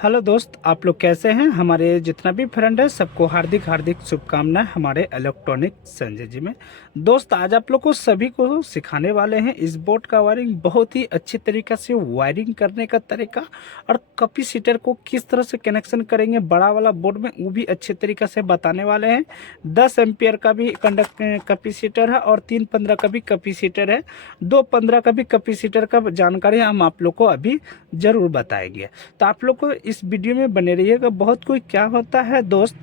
Hello दोस्त, आप लोग कैसे हैं। हमारे जितना भी फ्रेंड है सबको हार्दिक हार्दिक शुभकामनाएं हमारे इलेक्ट्रॉनिक संजय जी में। दोस्त, आज आप लोग को सभी को सिखाने वाले हैं इस बोर्ड का वायरिंग, बहुत ही अच्छी तरीक़ा से वायरिंग करने का तरीका और कैपेसिटर को किस तरह से कनेक्शन करेंगे बड़ा वाला बोर्ड में, वो भी अच्छे तरीक़ा से बताने वाले हैं। 10 एम्पियर का भी कैपेसिटर है और 315 का भी कैपेसिटर है, 215 का भी कैपेसिटर का जानकारी हम आप लोग को अभी ज़रूर बताएंगे। तो आप लोग को इस वीडियो में बने रहिएगा। बहुत कोई क्या होता है दोस्त,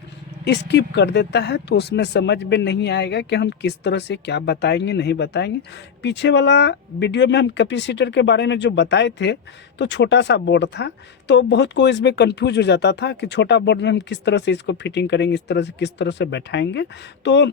स्किप कर देता है तो उसमें समझ में नहीं आएगा कि हम किस तरह से क्या बताएंगे नहीं बताएंगे। पीछे वाला वीडियो में हम कैपेसिटर के बारे में जो बताए थे तो छोटा सा बोर्ड था, तो बहुत कोई इसमें कंफ्यूज हो जाता था कि छोटा बोर्ड में हम किस तरह से इसको फिटिंग करेंगे, इस तरह से किस तरह से बैठाएंगे। तो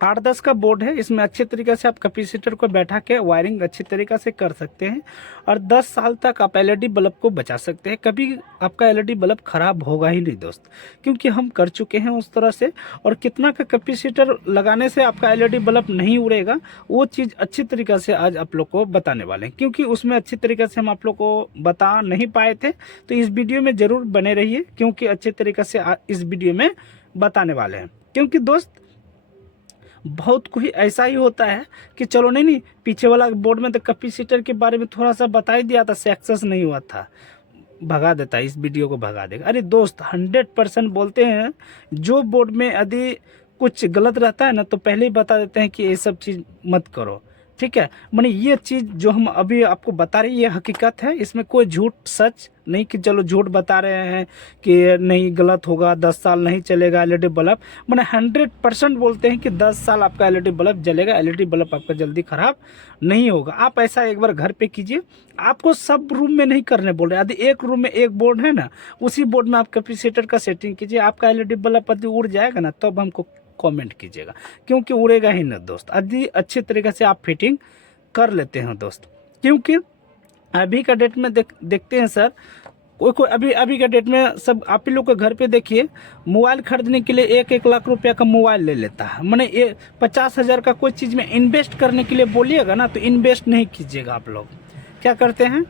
8-10 का बोर्ड है, इसमें अच्छे तरीके से आप कैपेसिटर को बैठा के वायरिंग अच्छी तरीके से कर सकते हैं और 10 साल तक आप एलईडी बल्ब को बचा सकते हैं। कभी आपका एलईडी बल्ब खराब होगा ही नहीं दोस्त, क्योंकि हम कर चुके हैं उस तरह से। और कितना का कैपेसिटर लगाने से आपका एलईडी बल्ब नहीं उड़ेगा, वो चीज़ अच्छी तरीके से आज आप लोग को बताने वाले हैं, क्योंकि उसमें अच्छी तरीके से हम आप लोग को बता नहीं पाए थे। तो इस वीडियो में ज़रूर बने रहिए, क्योंकि अच्छे तरीके से इस वीडियो में बताने वाले हैं। क्योंकि दोस्त, बहुत कोई ऐसा ही होता है कि चलो नहीं पीछे वाला बोर्ड में तो कैपेसिटर के बारे में थोड़ा सा बता ही दिया था, सक्सेस नहीं हुआ था, भगा देता है, इस वीडियो को भगा देगा। अरे दोस्त, 100% बोलते हैं जो बोर्ड में यदि कुछ गलत रहता है ना तो पहले ही बता देते हैं कि ये सब चीज़ मत करो, ठीक है। माने ये चीज़ जो हम अभी आपको बता रहे हैं ये हकीकत है, इसमें कोई झूठ सच नहीं कि चलो झूठ बता रहे हैं कि नहीं गलत होगा, 10 साल नहीं चलेगा एलईडी बल्ब। माने 100% बोलते हैं कि 10 साल आपका एलईडी बल्ब जलेगा, एलईडी बल्ब आपका जल्दी ख़राब नहीं होगा। आप ऐसा एक बार घर पे कीजिए। आपको सब रूम में नहीं करने बोल रहे, यदि एक रूम में एक बोर्ड है ना, उसी बोर्ड में आप कैपेसिटर का सेटिंग कीजिए। आपका एलईडी बल्ब यदि उड़ जाएगा ना तब हमको कमेंट कीजिएगा, क्योंकि उड़ेगा ही ना दोस्त, यदि अच्छे तरीके से आप फिटिंग कर लेते हैं दोस्त। क्योंकि अभी का डेट में देखते हैं सर, कोई अभी का डेट में सब आप ही लोग के घर पे देखिए, मोबाइल खरीदने के लिए 1-1 लाख रुपया का मोबाइल ले लेता है। मैंने ये 50,000 का कोई चीज़ में इन्वेस्ट करने के लिए बोलिएगा ना तो इन्वेस्ट नहीं कीजिएगा। आप लोग क्या करते हैं,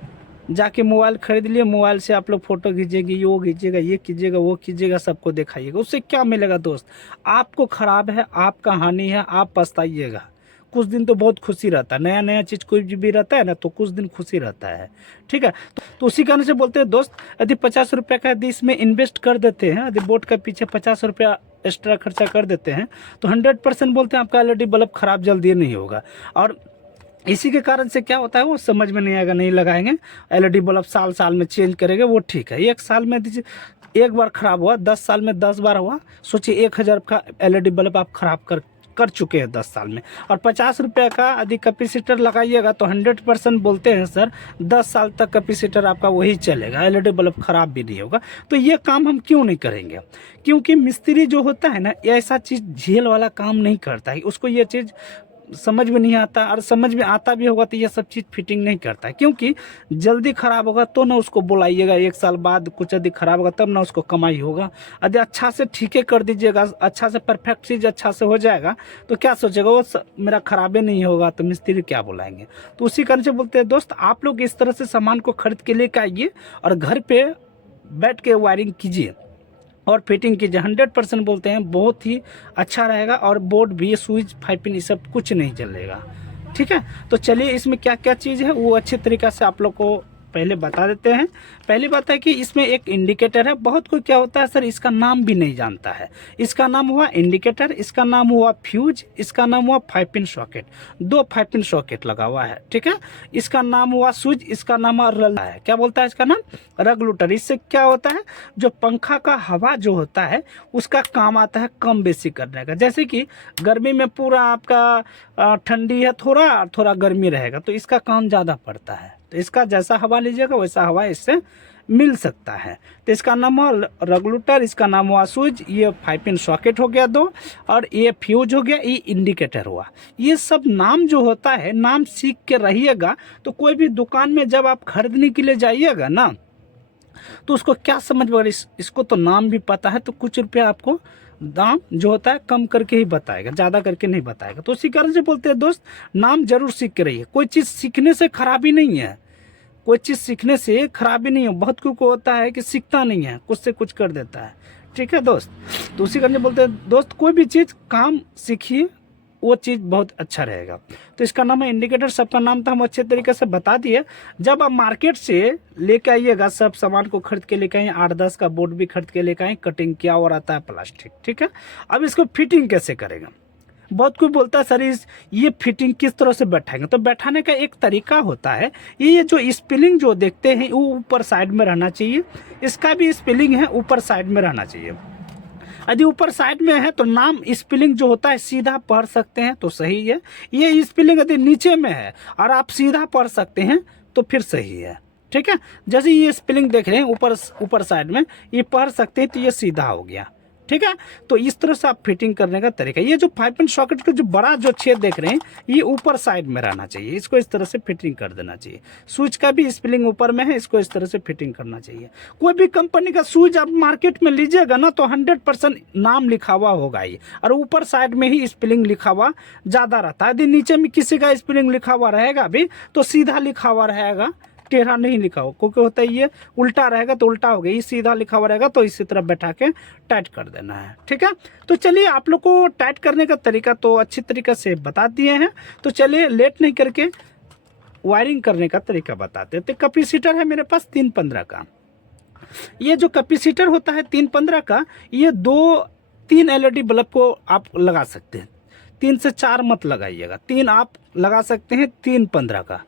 जाके मोबाइल खरीद लिए, मोबाइल से आप लोग फोटो खींचेंगे, वो खींचेगा, ये कीजिएगा, वो कीजिएगा, सबको दिखाइएगा। उससे क्या मिलेगा दोस्त, आपको खराब है, आपका हानि है, आप पछताइएगा। कुछ दिन तो बहुत खुशी रहता है, नया नया चीज़ कोई भी रहता है ना तो कुछ दिन खुशी रहता है, ठीक है। तो उसी कारण से बोलते हैं दोस्त, यदि 50 रुपये का यदि इसमें इन्वेस्ट कर देते हैं, यदि बोर्ड के पीछे 50 रुपया एक्स्ट्रा खर्चा कर देते हैं तो 100% बोलते हैं आपका एलईडी बल्ब खराब जल्दी नहीं होगा। और इसी के कारण से क्या होता है, वो समझ में नहीं आएगा, नहीं लगाएंगे एलईडी बल्ब, साल साल में चेंज करेंगे, वो ठीक है। 1 साल में दीजिए, एक बार खराब हुआ, 10 साल में 10 बार हुआ, सोचिए 1000 का एलईडी बल्ब आप खराब कर चुके हैं 10 साल में। और 50 रुपये का यदि कैपेसिटर लगाइएगा तो 100% बोलते हैं सर 10 साल तक कैपेसिटर आपका वही चलेगा, एलईडी बल्ब खराब भी नहीं होगा। तो ये काम हम क्यों नहीं करेंगे, क्योंकि मिस्त्री जो होता है ना, ऐसा चीज़ झेल वाला काम नहीं करता है, उसको ये चीज़ समझ में नहीं आता, और समझ में आता भी होगा तो ये सब चीज़ फिटिंग नहीं करता है। क्योंकि जल्दी ख़राब होगा तो ना उसको बुलाइएगा, 1 साल बाद कुछ यदि ख़राब होगा तब ना उसको कमाई होगा। यदि अच्छा से ठीक है कर दीजिएगा, अच्छा से परफेक्ट चीज़ अच्छा से हो जाएगा तो क्या सोचेगा वो मेरा ख़राबे नहीं होगा, तो मिस्त्री क्या बुलाएंगे। तो उसी कारण से बोलते हैं दोस्त, आप लोग इस तरह से सामान को खरीद के लेकर आइए और घर पर बैठ के वायरिंग कीजिए और फिटिंग कीजिए। 100% बोलते हैं बहुत ही अच्छा रहेगा, और बोर्ड भी, स्विच, 5 पिन, ये सब कुछ नहीं चलेगा, ठीक है। तो चलिए इसमें क्या क्या चीज़ है वो अच्छे तरीक़े से आप लोग को पहले बता देते हैं। पहली बात है कि इसमें एक इंडिकेटर है। बहुत कोई क्या होता है सर, इसका नाम भी नहीं जानता है। इसका नाम हुआ इंडिकेटर, इसका नाम हुआ फ्यूज, इसका नाम हुआ 5 पिन सॉकेट, 2 5 पिन सॉकेट लगा हुआ है, ठीक है। इसका नाम हुआ स्विच, इसका नाम है, क्या बोलता है इसका नाम, रेगुलेटर। इससे क्या होता है, जो पंखा का हवा जो होता है उसका काम आता है कम बेसी करने का। जैसे कि गर्मी में पूरा आपका ठंडी है, थोड़ा थोड़ा गर्मी रहेगा तो इसका काम ज़्यादा पड़ता है, तो इसका जैसा हवा लीजिएगा वैसा हवा इससे मिल सकता है। तो इसका नाम हुआ रेगुलेटर, इसका नाम हुआ स्विच, ये 5 पिन सॉकेट हो गया 2, और ये फ्यूज हो गया, ये इंडिकेटर हुआ। ये सब नाम जो होता है, नाम सीख के रहिएगा तो कोई भी दुकान में जब आप खरीदने के लिए जाइएगा ना तो उसको क्या समझ में, इसको तो नाम भी पता है तो कुछ रुपया आपको दाम जो होता है कम करके ही बताएगा, ज़्यादा करके नहीं बताएगा। तो इसी कारण से बोलते हैं दोस्त, नाम जरूर सीख के रहिए। कोई चीज़ सीखने से खराबी नहीं है, कोई चीज़ सीखने से खराबी नहीं है। बहुत को होता है कि सीखता नहीं है, कुछ से कुछ कर देता है। ठीक है दोस्त, तो उसी करके बोलते हैं दोस्त कोई भी चीज़ काम सीखिए, वो चीज़ बहुत अच्छा रहेगा। तो इसका नाम है इंडिकेटर। सबका नाम तो हम अच्छे तरीके से बता दिए। जब आप मार्केट से लेके आइएगा, सब सामान को खरीद के लेके आइए, 8-10 का बोर्ड भी खरीद के लेके आए, कटिंग किया और आता है प्लास्टिक। ठीक है, अब इसको फिटिंग कैसे करेगा? बहुत कोई बोलता है सर ये फिटिंग किस तरह से बैठाएंगे? तो बैठाने का एक तरीका होता है, ये जो स्पेलिंग जो देखते हैं वो ऊपर साइड में रहना चाहिए। इसका भी स्पेलिंग है ऊपर साइड में रहना चाहिए। यदि ऊपर साइड में है तो नाम स्पेलिंग जो होता है सीधा पढ़ सकते हैं तो सही है। ये स्पेलिंग यदि नीचे में है और आप सीधा पढ़ सकते हैं तो फिर सही है। ठीक है, जैसे ये स्पेलिंग देख रहे हैं ऊपर साइड में, ये पढ़ सकते हैं तो ये सीधा हो गया। ठीक है, तो इस तरह से आप फिटिंग करने का तरीका। ये जो 5 पिन सॉकेट का जो बड़ा जो छेद देख रहे हैं ये ऊपर साइड में रहना चाहिए, इसको इस तरह से फिटिंग कर देना चाहिए। स्विच का भी स्पेलिंग ऊपर में है, इसको इस तरह से फिटिंग करना चाहिए। कोई भी कंपनी का स्विच आप मार्केट में लीजिएगा ना तो 100% नाम लिखा हुआ होगा ही, और ऊपर साइड में ही स्पेलिंग लिखा हुआ ज़्यादा रहता है। यदि नीचे में किसी का स्पेलिंग लिखा हुआ रहेगा भी तो सीधा लिखा हुआ रहेगा, टेढ़ा नहीं लिखा हो, क्योंकि होता है ये उल्टा रहेगा तो उल्टा हो गया, ये सीधा लिखा हुआ रहेगा तो इसी तरह बैठा के टाइट कर देना है। ठीक है, तो चलिए आप लोग को टाइट करने का तरीका तो अच्छी तरीके से बता दिए हैं। तो चलिए लेट नहीं करके वायरिंग करने का तरीका बताते हैं। तो कैपेसिटर है मेरे पास 315 का। ये जो कैपेसिटर होता है 315 का, ये 3 LED बल्ब को आप लगा सकते हैं। 3 से 4 मत लगाइएगा, 3 आप लगा सकते हैं 315 का।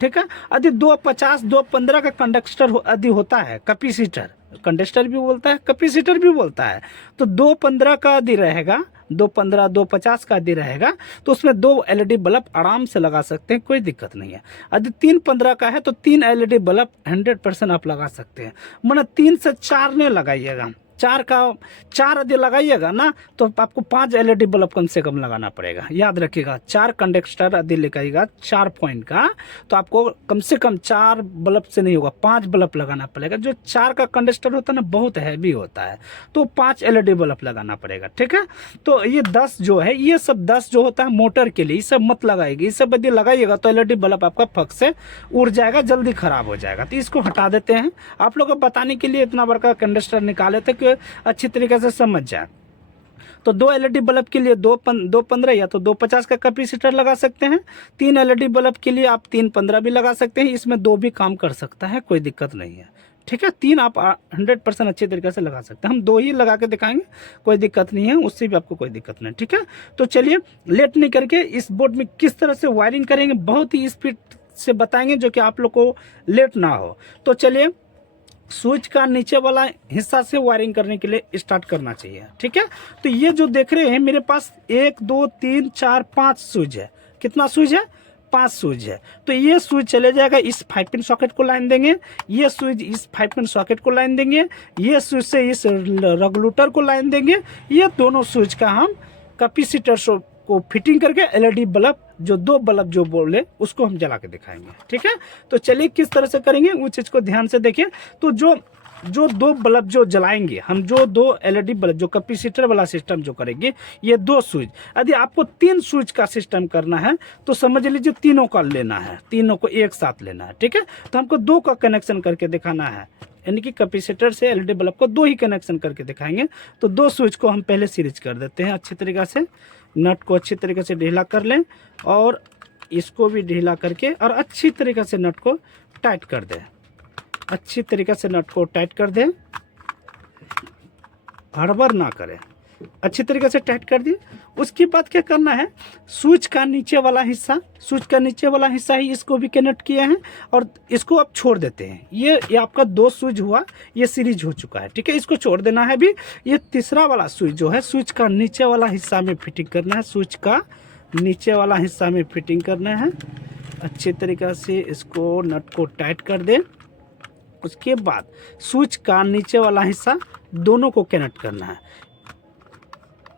ठीक है, यदि 250 215 का कंडक्टर यदि होता है, कैपेसिटर, कंडक्टर भी बोलता है कैपेसिटर भी बोलता है, तो 215 का यदि रहेगा, 215 250 का यदि रहेगा तो उसमें 2 LED बल्ब आराम से लगा सकते हैं, कोई दिक्कत नहीं है। यदि 315 का है तो 3 LED बल्ब 100% आप लगा सकते हैं। मतलब 3 से 4 नहीं लगाइएगा, 4 यदि लगाइएगा ना तो आपको 5 LED बल्ब कम से कम लगाना पड़ेगा। याद रखिएगा, 4 कंडक्टर यदि लगाइएगा 4 पॉइंट का तो आपको कम से कम 4 बल्ब से नहीं होगा, 5 बल्ब लगाना पड़ेगा। जो 4 का कंडक्टर होता है ना बहुत हैवी होता है, तो 5 LED बल्ब लगाना पड़ेगा। ठीक है, तो ये 10 जो है, ये सब 10 जो होता है मोटर के लिए, ये सब मत लगाएगी। ये सब यदि लगाइएगा तो LED बल्ब आपका फक से उड़ जाएगा, जल्दी खराब हो जाएगा। तो इसको हटा देते हैं। आप लोग को बताने के लिए इतना बड़ा कंडक्टर निकाले थे कि अच्छी तरीके से समझ जाए। तो 2 LED बल्ब के लिए 215 या तो 250 का कैपेसिटर लगा सकते हैं। 3 LED बल्ब के लिए आप 315 भी लगा सकते हैं। इसमें 2 भी काम कर सकता है, कोई दिक्कत नहीं है। ठीक है, 3 आप 100% अच्छे तरीके से लगा सकते हैं। हम 2 ही लगा के दिखाएंगे, कोई दिक्कत नहीं है, उससे भी आपको कोई दिक्कत नहीं। ठीक है, तो चलिए लेट नहीं करके इस बोर्ड में किस तरह से वायरिंग करेंगे बहुत ही स्पीड से बताएंगे, जो कि आप लोग को लेट ना हो। तो चलिए स्विच का नीचे वाला हिस्सा से वायरिंग करने के लिए स्टार्ट करना चाहिए। ठीक है, तो ये जो देख रहे हैं मेरे पास 1 2 3 4 5 स्विच है। कितना स्विच है? 5 स्विच है। तो ये स्विच चले जाएगा, इस 5 पिन सॉकेट को लाइन देंगे, ये स्विच इस 5 पिन सॉकेट को लाइन देंगे, ये स्विच से इस रेगुलेटर को लाइन देंगे। ये दोनों स्विच का हम कैपेसिटर को फिटिंग करके LED बल्ब जो 2 बल्ब जो बोले उसको हम जला के दिखाएंगे। ठीक है, तो चलिए किस तरह से करेंगे उस चीज़ को ध्यान से देखिए। तो जो 2 बल्ब जो जलाएंगे हम, जो 2 LED बल्ब जो कैपेसिटर वाला सिस्टम जो करेंगे, ये 2 स्विच। यदि आपको 3 स्विच का सिस्टम करना है तो समझ लीजिए तीनों का लेना है, तीनों को एक साथ लेना है। ठीक है, तो हमको 2 का कनेक्शन करके दिखाना है, यानी कि कैपेसिटर से LED बल्ब को 2 ही कनेक्शन करके दिखाएंगे। तो 2 स्विच को हम पहले सीरीज कर देते हैं अच्छी तरीक़े से। नट को अच्छी तरीके से ढीला कर लें और इसको भी ढीला करके और अच्छी तरीके से नट को टाइट कर दें। अच्छी तरीके से नट को टाइट कर दें, हड़बड़ ना करें, अच्छी तरीके से टाइट कर दिए। उसके बाद क्या करना है, स्विच का नीचे वाला हिस्सा ही इसको भी कनेक्ट किए हैं और इसको आप छोड़ देते हैं। ये आपका 2 स्विच हुआ, ये सीरीज हो चुका है। ठीक है, इसको छोड़ देना है भी। ये तीसरा वाला स्विच जो है, स्विच का नीचे वाला हिस्सा में फिटिंग करना है, स्विच का नीचे वाला हिस्सा में फिटिंग करना है। अच्छे तरीके से इसको नट को टाइट कर दें। उसके बाद स्विच का नीचे वाला हिस्सा दोनों को कनेक्ट करना है।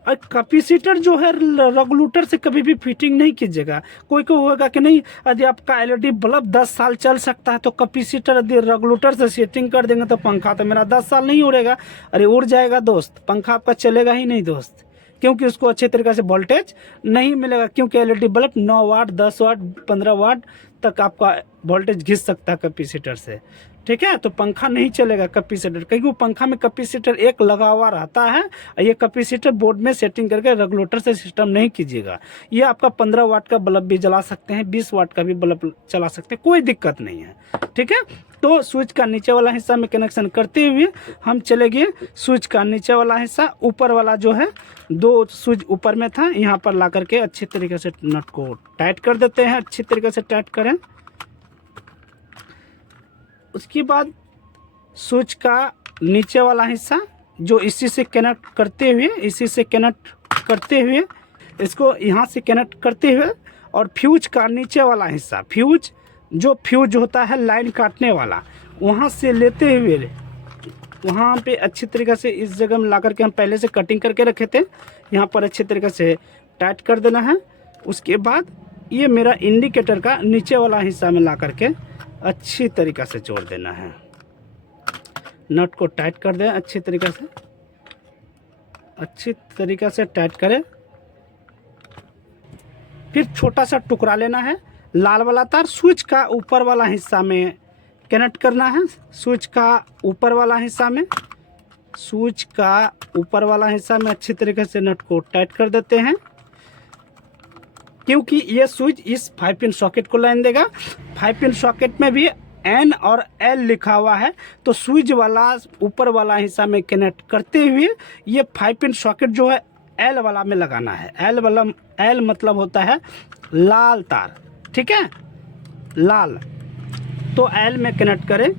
और कैपेसिटर जो है रेगुलेटर से कभी भी फिटिंग नहीं कीजिएगा। कोई को होगा कि नहीं यदि आपका LED बल्ब 10 साल चल सकता है तो कैपेसिटर यदि रेगुलेटर से सेटिंग कर देंगे तो पंखा तो मेरा 10 साल नहीं उड़ेगा। अरे उड़ जाएगा दोस्त, पंखा आपका चलेगा ही नहीं दोस्त, क्योंकि उसको अच्छे तरीके से वोल्टेज नहीं मिलेगा। क्योंकि LED बल्ब 9 वाट 10 वाट 15 वाट तक आपका वोल्टेज घिस सकता है कैपेसिटर से। ठीक है, तो पंखा नहीं चलेगा कैपेसिटर, क्योंकि वो पंखा में कैपेसिटर एक लगा हुआ रहता है। ये कैपेसिटर बोर्ड में सेटिंग करके रेगुलेटर से सिस्टम नहीं कीजिएगा। ये आपका 15 वाट का बल्ब भी जला सकते हैं, 20 वाट का भी बल्ब चला सकते हैं, कोई दिक्कत नहीं है। ठीक है, तो स्विच का नीचे वाला हिस्सा में कनेक्शन करते हुए हम चले गए। स्विच का नीचे वाला हिस्सा, ऊपर वाला जो है 2 स्विच ऊपर में था, यहाँ पर ला करके अच्छी तरीके से नट को टाइट कर देते हैं। अच्छी तरीके से टाइट करें। उसके बाद स्विच का नीचे वाला हिस्सा जो इसी से कनेक्ट करते हुए, इसको यहाँ से कनेक्ट करते हुए, और फ्यूज का नीचे वाला हिस्सा, फ्यूज होता है लाइन काटने वाला, वहाँ से लेते हुए वहाँ पे अच्छी तरीके से इस जगह में ला करके हम पहले से कटिंग करके रखे थे, यहाँ पर अच्छी तरीके से टाइट कर देना है। उसके बाद ये मेरा इंडिकेटर का नीचे वाला हिस्सा में ला करके अच्छी तरीक़े से जोड़ देना है। नट को टाइट कर दें अच्छी तरीक़े से टाइट करें। फिर छोटा सा टुकड़ा लेना है, लाल वाला तार स्विच का ऊपर वाला हिस्सा में कनेक्ट करना है। स्विच का ऊपर वाला हिस्सा में अच्छी तरीके से नट को टाइट कर देते हैं, क्योंकि ये स्विच इस 5 पिन सॉकेट को लाइन देगा। 5 पिन सॉकेट में भी N और L लिखा हुआ है, तो स्विच वाला ऊपर वाला हिस्सा में कनेक्ट करते हुए ये 5 पिन सॉकेट जो है L वाला में लगाना है। L मतलब होता है लाल तार। ठीक है, लाल, तो L में कनेक्ट करें।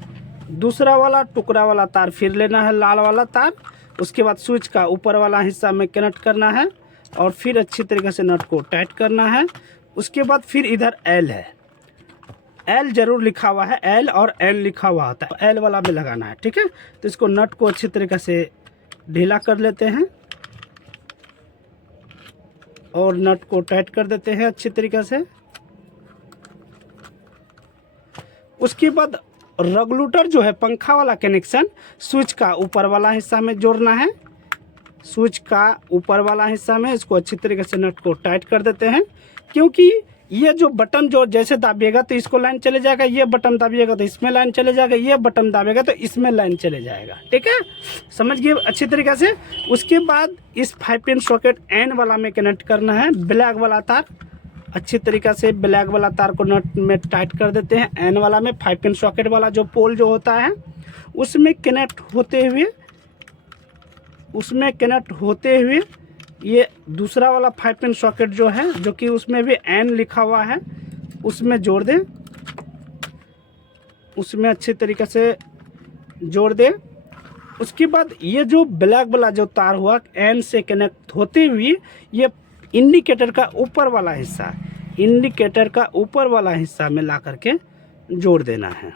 दूसरा वाला टुकड़ा वाला तार फिर लेना है, लाल वाला तार। उसके बाद स्विच का ऊपर वाला हिस्सा में कनेक्ट करना है और फिर अच्छी तरीके से नट को टाइट करना है। उसके बाद फिर इधर L है, L जरूर लिखा हुआ है, L और L लिखा हुआ होता है, L वाला में लगाना है। ठीक है, तो इसको नट को अच्छी तरीके से ढीला कर लेते हैं और नट को टाइट कर देते हैं अच्छी तरीके से। उसके बाद रेगुलेटर जो है, पंखा वाला कनेक्शन स्विच का ऊपर वाला हिस्सा में जोड़ना है। स्विच का ऊपर वाला हिस्सा में इसको अच्छी तरीके से नट को टाइट कर देते हैं, क्योंकि ये जो बटन जो जैसे दाबिएगा तो इसको लाइन चले जाएगा, ये बटन दाबिएगा तो इसमें लाइन चले जाएगा, ये बटन दाबिएगा तो इसमें लाइन चले जाएगा। ठीक है, समझ गए अच्छी तरीके से। उसके बाद इस 5 पिन सॉकेट N वाला में कनेक्ट करना है, ब्लैक वाला तार। अच्छी तरीक़े से ब्लैक वाला तार को नट में टाइट कर देते हैं। N वाला में 5 पिन सॉकेट वाला जो पोल जो होता है उसमें कनेक्ट होते हुए ये दूसरा वाला 5 पिन सॉकेट जो है, जो कि उसमें भी N लिखा हुआ है, उसमें जोड़ दें। उसमें अच्छी तरीके से जोड़ दें। उसके बाद ये जो ब्लैक वाला जो तार हुआ N से कनेक्ट होते हुए ये इंडिकेटर का ऊपर वाला हिस्सा में ला करके जोड़ देना है,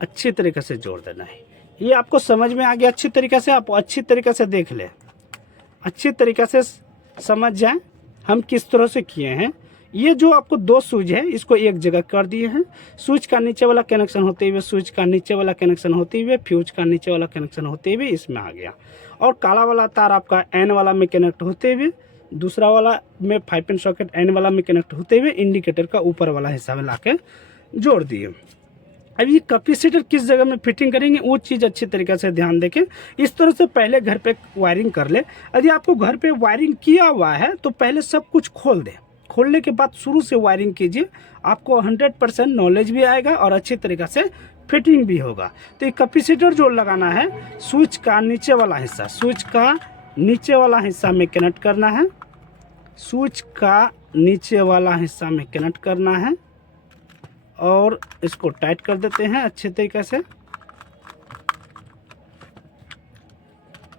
अच्छी तरीके से जोड़ देना है। ये आपको समझ में आ गया अच्छी तरीके से? आप अच्छी तरीके से देख लें, अच्छी तरीके से समझ जाएं हम किस तरह से किए हैं। ये जो आपको 2 स्विच है इसको एक जगह कर दिए हैं। स्विच का नीचे वाला कनेक्शन होते हुए, फ्यूज का नीचे वाला कनेक्शन होते हुए इसमें आ गया। और काला वाला तार आपका N वाला में कनेक्ट होते हुए, दूसरा वाला में 5 पिन सॉकेट N वाला में कनेक्ट होते हुए इंडिकेटर का ऊपर वाला हिस्सा में लाके जोड़ दिए। अब ये कैपेसिटर किस जगह में फिटिंग करेंगे वो चीज़ अच्छी तरीके से ध्यान देखें। इस तरह से पहले घर पे वायरिंग कर ले। यदि आपको घर पे वायरिंग किया हुआ है तो पहले सब कुछ खोल दें। खोलने के बाद शुरू से वायरिंग कीजिए, आपको 100% नॉलेज भी आएगा और अच्छी तरीके से फिटिंग भी होगा। तो ये कैपेसिटर जो लगाना है स्विच का नीचे वाला हिस्सा में कनेक्ट करना है। स्विच का नीचे वाला हिस्सा में कनेक्ट करना है और इसको टाइट कर देते हैं अच्छे तरीके से।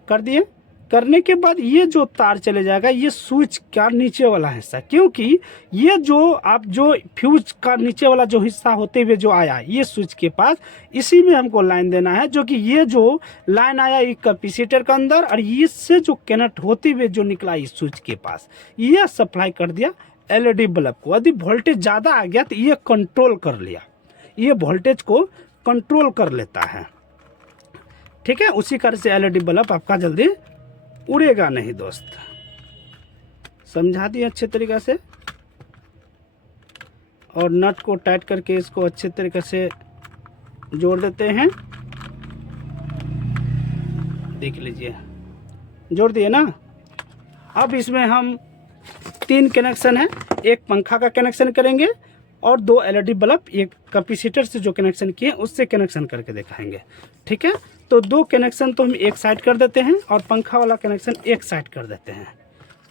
कर दिए। करने के बाद ये जो तार चले जाएगा ये स्विच का नीचे वाला हिस्सा, क्योंकि ये जो फ्यूज का नीचे वाला जो हिस्सा होते हुए जो आया ये स्विच के पास, इसी में हमको लाइन देना है। जो कि ये जो लाइन आया ये कैपेसिटर के अंदर और इससे जो कनेक्ट होते हुए जो निकला इस स्विच के पास, ये सप्लाई कर दिया LED बल्ब को। यदि वोल्टेज ज़्यादा आ गया तो ये कंट्रोल कर लिया, ये वोल्टेज को कंट्रोल कर लेता है। ठीक है, उसी कारण से LED बल्ब आपका जल्दी उड़ेगा नहीं दोस्त। समझा दिए अच्छे तरीके से। और नट को टाइट करके इसको अच्छे तरीके से जोड़ देते हैं। देख लीजिए, जोड़ दिए ना। अब इसमें हम 3 कनेक्शन है, एक पंखा का कनेक्शन करेंगे और 2 एलईडी बल्ब एक कैपेसिटर से जो कनेक्शन किए उससे कनेक्शन करके दिखाएंगे। ठीक है, तो 2 कनेक्शन तो हम एक साइड कर देते हैं और पंखा वाला कनेक्शन एक साइड कर देते हैं।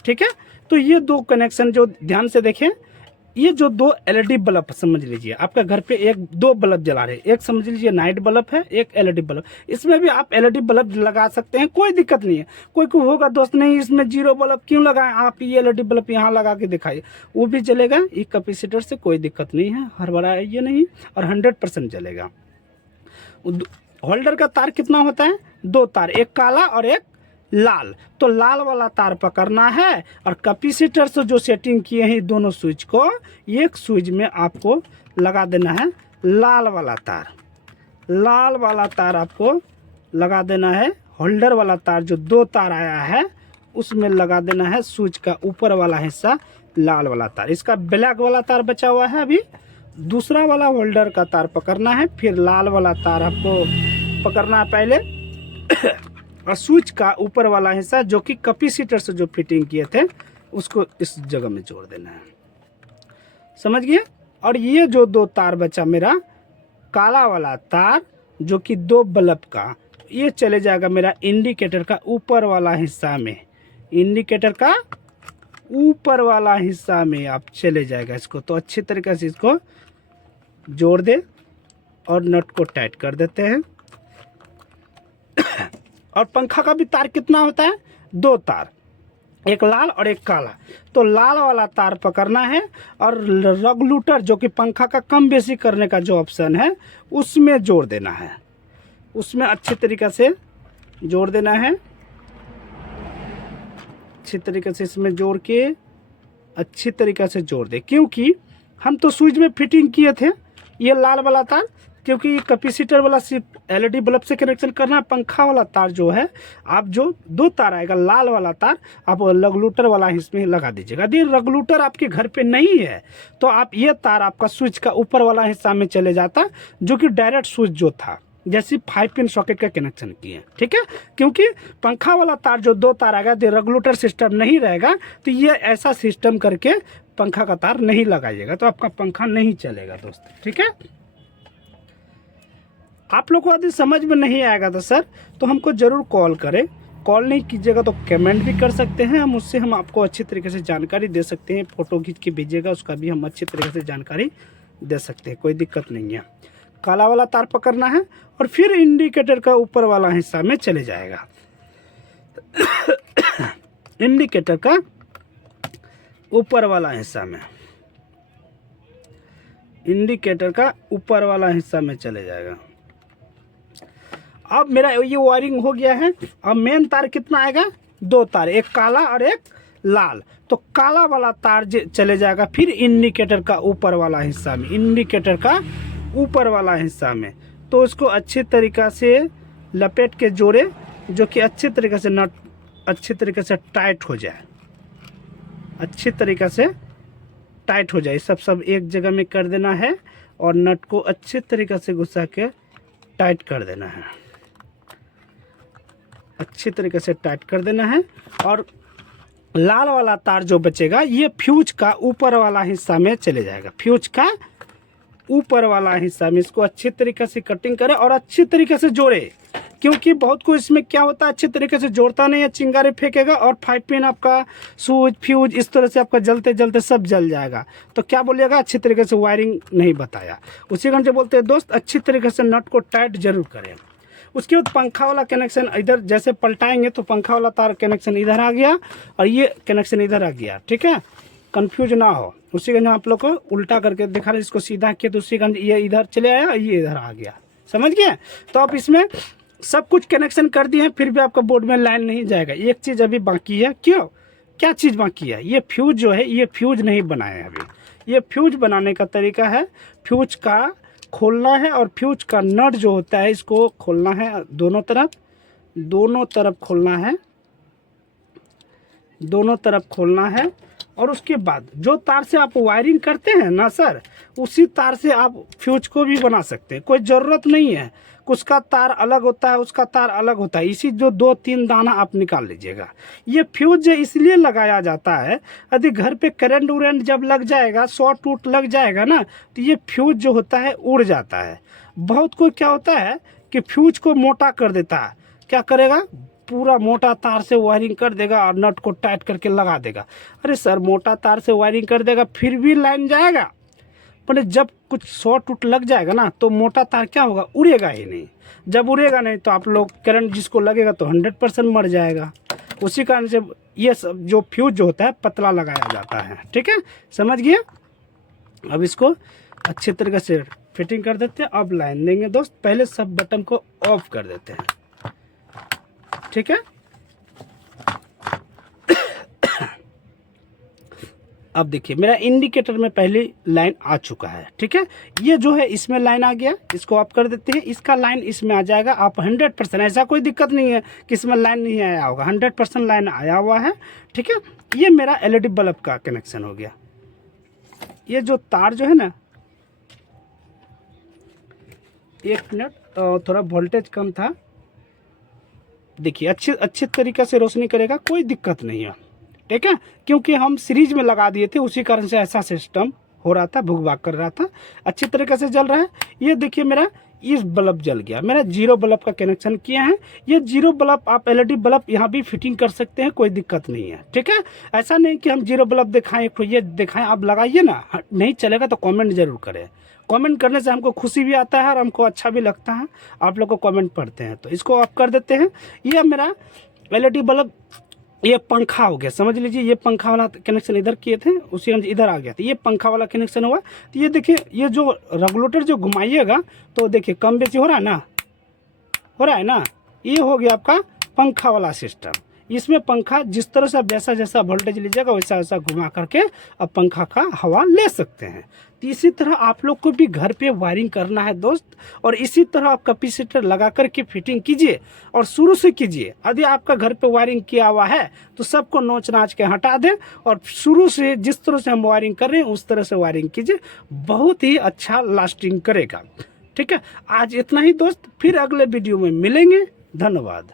ठीक है, तो ये 2 कनेक्शन जो ध्यान से देखें, ये जो 2 एलईडी बल्ब समझ लीजिए, आपका घर पे 2 बल्ब जला रहे हैं। एक समझ लीजिए नाइट बल्ब है, एक एलईडी बल्ब। इसमें भी आप एलईडी बल्ब लगा सकते हैं, कोई दिक्कत नहीं है। कोई को होगा दोस्त नहीं इसमें 0 बल्ब क्यों लगाएं, आप ये एलईडी बल्ब यहाँ लगा के दिखाइए, वो भी चलेगा। ये कैपेसिटर से कोई दिक्कत नहीं है, हड़बड़ा ये नहीं, और 100% चलेगा। होल्डर का तार कितना होता है? 2 तार, एक काला और एक लाल। तो लाल वाला तार पकड़ना है और कैपेसिटर से जो सेटिंग किए हैं दोनों स्विच को एक स्विच में आपको लगा देना है। लाल वाला तार, लाल वाला तार आपको लगा देना है। होल्डर वाला तार जो 2 तार आया है उसमें लगा देना है स्विच का ऊपर वाला हिस्सा, लाल वाला तार। इसका ब्लैक वाला तार बचा हुआ है, अभी दूसरा वाला होल्डर का तार पकड़ना है, फिर लाल वाला तार आपको पकड़ना है पहले और स्विच का ऊपर वाला हिस्सा जो कि कैपेसिटर से जो फिटिंग किए थे उसको इस जगह में जोड़ देना है। समझ गए? और ये जो 2 तार बचा मेरा, काला वाला तार जो कि 2 बल्ब का, ये चले जाएगा मेरा इंडिकेटर का ऊपर वाला हिस्सा में। इंडिकेटर का ऊपर वाला हिस्सा में आप चले जाएगा इसको। तो अच्छी तरीके से इसको जोड़ दे और नट को टाइट कर देते हैं। और पंखा का भी तार कितना होता है? 2 तार, एक लाल और एक काला। तो लाल वाला तार पकड़ना है और रेगुलेटर जो कि पंखा का कम बेसी करने का जो ऑप्शन है उसमें जोड़ देना है। उसमें अच्छी तरीके से जोड़ देना है। अच्छी तरीके से इसमें जोड़ के अच्छी तरीके से जोड़ दे, क्योंकि हम तो स्विच में फिटिंग किए थे ये लाल वाला तार, क्योंकि ये कैपेसिटर वाला सिर्फ एलईडी बल्ब से कनेक्शन करना। पंखा वाला तार जो है आप जो 2 तार आएगा लाल वाला तार आप रेगुलेटर वाला इसमें लगा दीजिएगा। यदि रेगुलेटर आपके घर पे नहीं है तो आप ये तार आपका स्विच का ऊपर वाला हिस्सा में चले जाता, जो कि डायरेक्ट स्विच जो था जैसे 5 पिन सॉकेट का कनेक्शन किए। ठीक है, क्योंकि पंखा वाला तार जो 2 तार आएगा, यदि रेगुलेटर सिस्टम नहीं रहेगा तो ये ऐसा सिस्टम करके पंखा का तार नहीं लगाइएगा, तो आपका पंखा नहीं चलेगा दोस्त। ठीक है, आप लोग को यदि समझ में नहीं आएगा तो सर तो हमको ज़रूर कॉल करें। कॉल नहीं कीजिएगा तो कमेंट भी कर सकते हैं, हम उससे हम आपको अच्छी तरीके से जानकारी दे सकते हैं। फ़ोटो खींच के भेजिएगा, उसका भी हम अच्छी तरीके से जानकारी दे सकते हैं, कोई दिक्कत नहीं है। काला वाला तार पकड़ना है और फिर इंडिकेटर का ऊपर वाला हिस्सा में चले जाएगा। इंडिकेटर का ऊपर वाला हिस्सा में, इंडिकेटर का ऊपर वाला हिस्सा में चले जाएगा। अब मेरा ये वायरिंग हो गया है। अब मेन तार कितना आएगा? 2 तार, एक काला और एक लाल। तो काला वाला तार चले जाएगा फिर इंडिकेटर का ऊपर वाला हिस्सा में, इंडिकेटर का ऊपर वाला हिस्सा में। तो इसको अच्छी तरीक़ा से लपेट के जोड़े, जो कि अच्छी तरीक़े से नट अच्छी तरीक़े से टाइट हो जाए, अच्छी तरीक़े से टाइट हो जाए। सब एक जगह में कर देना है और नट को अच्छी तरीक़े से घुसा के टाइट कर देना है, अच्छी तरीके से टाइट कर देना है। और लाल वाला तार जो बचेगा ये फ्यूज का ऊपर वाला हिस्सा में चले जाएगा, फ्यूज का ऊपर वाला हिस्सा में। इसको अच्छी तरीके से कटिंग करें और अच्छी तरीके से जोड़े, क्योंकि बहुत को इसमें क्या होता है, अच्छी तरीके से जोड़ता नहीं है, चिंगारी फेंकेगा और 5 पिन आपका स्विच फ्यूज इस तरह से आपका जलते जलते सब जल जाएगा। तो क्या बोलिएगा, अच्छी तरीके से वायरिंग नहीं बताया। उसी घंटे बोलते हैं दोस्त अच्छी तरीके से नट को टाइट जरूर करें। उसके बाद पंखा वाला कनेक्शन इधर जैसे पलटाएंगे तो पंखा वाला तार कनेक्शन इधर आ गया और ये कनेक्शन इधर आ गया। ठीक है, कंफ्यूज ना हो। उसी गंज आप लोग को उल्टा करके दिखा रहे, इसको सीधा किया तो उसी गंज ये इधर चले आया, ये इधर आ गया। समझ गए? तो आप इसमें सब कुछ कनेक्शन कर दिए हैं, फिर भी आपका बोर्ड में लाइन नहीं जाएगा। एक चीज़ अभी बाकी है। क्यों? क्या चीज़ बाकी है? ये फ्यूज जो है, ये फ्यूज नहीं बनाए अभी। ये फ्यूज बनाने का तरीका है, फ्यूज का खोलना है और फ्यूज का नट जो होता है इसको खोलना है दोनों तरफ, दोनों तरफ खोलना है, दोनों तरफ खोलना है और उसके बाद जो तार से आप वायरिंग करते हैं ना सर, उसी तार से आप फ्यूज को भी बना सकते हैं। कोई ज़रूरत नहीं है उसका तार अलग होता है, उसका तार अलग होता है। इसी जो 2-3 दाना आप निकाल लीजिएगा। ये फ्यूज इसलिए लगाया जाता है, यदि घर पे करंट उरेंट जब लग जाएगा, शॉर्ट टूट लग जाएगा ना, तो ये फ्यूज जो होता है उड़ जाता है। बहुत कोई क्या होता है कि फ्यूज को मोटा कर देता है, क्या करेगा, पूरा मोटा तार से वायरिंग कर देगा और नट को टाइट करके लगा देगा। अरे सर, मोटा तार से वायरिंग कर देगा फिर भी लाइन जाएगा, पर जब कुछ शॉर्ट टूट लग जाएगा ना, तो मोटा तार क्या होगा, उड़ेगा ही नहीं। जब उड़ेगा नहीं तो आप लोग करंट जिसको लगेगा तो 100% मर जाएगा। उसी कारण से ये सब जो फ्यूज जो होता है पतला लगाया जाता है। ठीक है, समझ गया। अब इसको अच्छे तरीके से फिटिंग कर देते हैं। अब लाइन देंगे दोस्त, पहले सब बटन को ऑफ कर देते हैं। ठीक है, अब देखिए मेरा इंडिकेटर में पहली लाइन आ चुका है। ठीक है, ये जो है इसमें लाइन आ गया, इसको ऑफ कर देते हैं। इसका लाइन इसमें आ जाएगा। आप 100%, ऐसा कोई दिक्कत नहीं है कि इसमें लाइन नहीं आया होगा, 100% लाइन आया हुआ है। ठीक है, ये मेरा एलईडी बल्ब का कनेक्शन हो गया। ये जो तार जो है ना, 1 मिनट, थोड़ा वोल्टेज कम था। देखिए अच्छे तरीके से रोशनी करेगा, कोई दिक्कत नहीं है। ठीक है, क्योंकि हम सीरीज में लगा दिए थे, उसी कारण से ऐसा सिस्टम हो रहा था, भुग भाग कर रहा था। अच्छी तरीके से जल रहा है। ये देखिए मेरा इस बल्ब जल गया। मेरा 0 बल्ब का कनेक्शन किया है। ये 0 बल्ब आप एलईडी बल्ब यहाँ भी फिटिंग कर सकते हैं, कोई दिक्कत नहीं है। ठीक है, ऐसा नहीं कि हम 0 बल्ब दिखाएं, ये दिखाएं, आप लगाइए ना। नहीं चलेगा तो कमेंट जरूर करें। कमेंट करने से हमको खुशी भी आता है और हमको अच्छा भी लगता है, आप लोग को कमेंट पढ़ते हैं। तो इसको ऑफ कर देते हैं। ये मेरा एलईडी बल्ब, ये पंखा हो गया, समझ लीजिए। ये पंखा वाला कनेक्शन इधर किए थे, उसी इधर आ गया था। ये पंखा वाला कनेक्शन हुआ। तो ये देखिए, ये जो रेगुलेटर जो घुमाइएगा तो देखिए कम बेसी हो रहा है ना, हो रहा है ना। ये हो गया आपका पंखा वाला सिस्टम। इसमें पंखा जिस तरह से जैसा जैसा वोल्टेज लीजिएगा वैसा वैसा घुमा करके अब पंखा का हवा ले सकते हैं। तो इसी तरह आप लोग को भी घर पे वायरिंग करना है दोस्त, और इसी तरह आप कैपेसिटर लगा करके फिटिंग कीजिए और शुरू से कीजिए। यदि आपका घर पे वायरिंग किया हुआ है तो सबको नोच नाच के हटा दें और शुरू से जिस तरह से हम वायरिंग कर रहे हैं उस तरह से वायरिंग कीजिए, बहुत ही अच्छा लास्टिंग करेगा। ठीक है, आज इतना ही दोस्त, फिर अगले वीडियो में मिलेंगे। धन्यवाद।